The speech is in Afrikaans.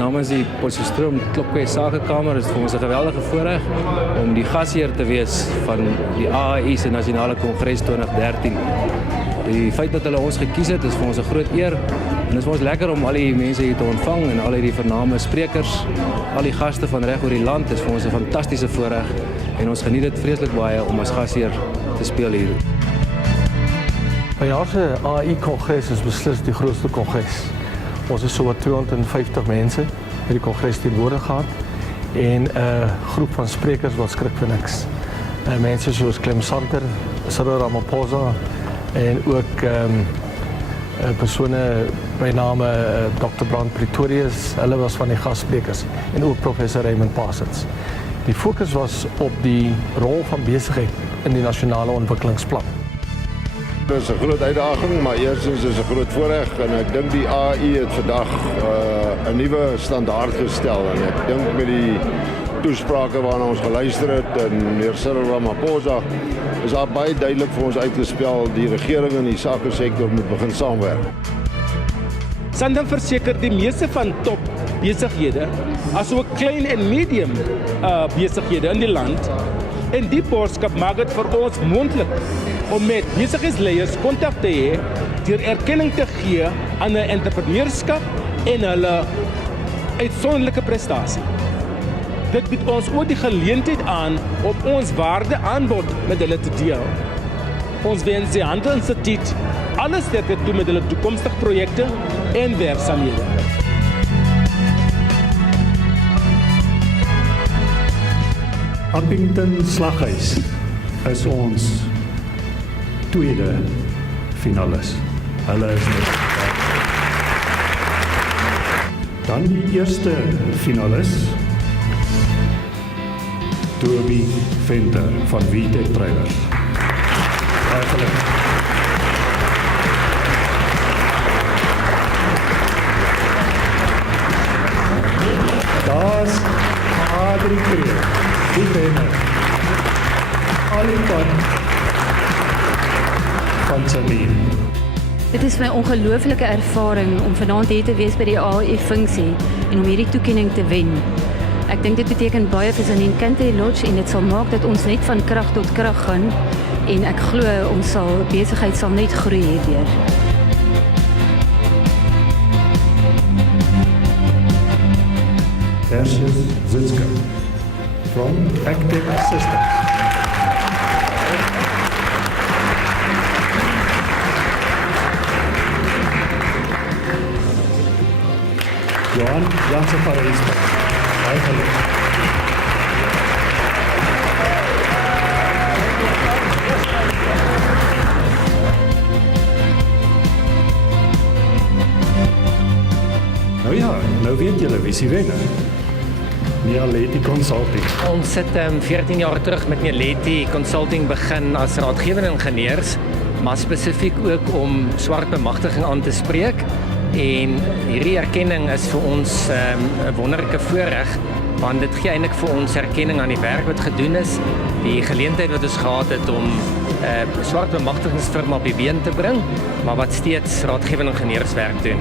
Namens die Potchefstroom Klopkei Sakekamer is dit vir ons 'n geweldige voorreg om die gasheer te wees van die AAI se Nasionale Kongres 2013. Die feit dat hulle ons gekies het is vir ons 'n groot eer en dit is vir ons lekker om al die mense hier te ontvang en al hierdie vername sprekers, al die gaste van reg oor die land. Dit is vir ons 'n fantastiese voorreg en ons geniet dit vreeslik baie om as gasheer te speel hier. Vanjaar se AAI-kongres is beslis die grootste kongres. Ons is so wat 250 mense by die kongres teenwoordig gehad en 'n groep van sprekers wat skrik vir niks. Mense soos Clem Santer, Cyril Ramaphosa en ook persone by name Dr. Brand Pretorius, hulle was van die gassprekers en ook professor Raymond Parsons. Die fokus was op die rol van besigheid in die nasionale ontwikkelingsplan. Dit is 'n groot uitdaging, maar eerstens is 'n groot voorreg en ek dink die AAI het vandag 'n nuwe standaard gestel en ek dink met die toesprake waarna ons geluister het en meneer Cyril Ramaphosa is daar baie duidelik vir ons uitgespel die regering en die sakesektor moet begin saamwerk. Sandton verseker die meeste van top besighede, asook klein en medium besighede in die land. En die boodskap maak dit vir ons moontlik om met besigheidsleiers kontak te hê, deur erkenning te gee aan 'n entrepreneurskap en hulle uitsonderlike prestasie. Dit bied ons ook die geleentheid aan om ons waardeaanbod met hulle te deel. Ons wens die Handelsinstituut alles sterkte toe met hulle toekomstige projekte en werksaamhede. Upington Slaghuis is ons tweede finalis. Hulle is net. Dan die eerste finalis, Toby Venter van VTech Trailers. Baie geluk. Daar's Adrie Kreer, die wenner. Alipad van Sabine. Dit is my ongelooflike ervaring om vanaand hier te wees by die AAI-funksie en om hierdie toekenning te wen. Ek dink dit beteken baie vir Zanine Country Lodge en dit sal maak dat ons net van krag tot krag gaan en ek glo ons besigheid sal net groei hierdeur. Tertius Zitska from Active Systems. Johan Jansen van Reesberg. Baie geluk. Nou ja, nou weet julle wie se wenner. Nialeti Consulting. Ons het 14 jaar terug met Nialeti Consulting begin as raadgewende ingenieurs, maar spesifiek ook om swart bemagtiging aan te spreek. En hierdie erkenning is vir ons 'n wonderlike voorreg, want dit gee eintlik vir ons erkenning aan die werk wat gedoen is, die geleentheid wat ons gehad het om swart bemagtigingsfirma op die been te bring, maar wat steeds raadgewende ingenieurswerk doen.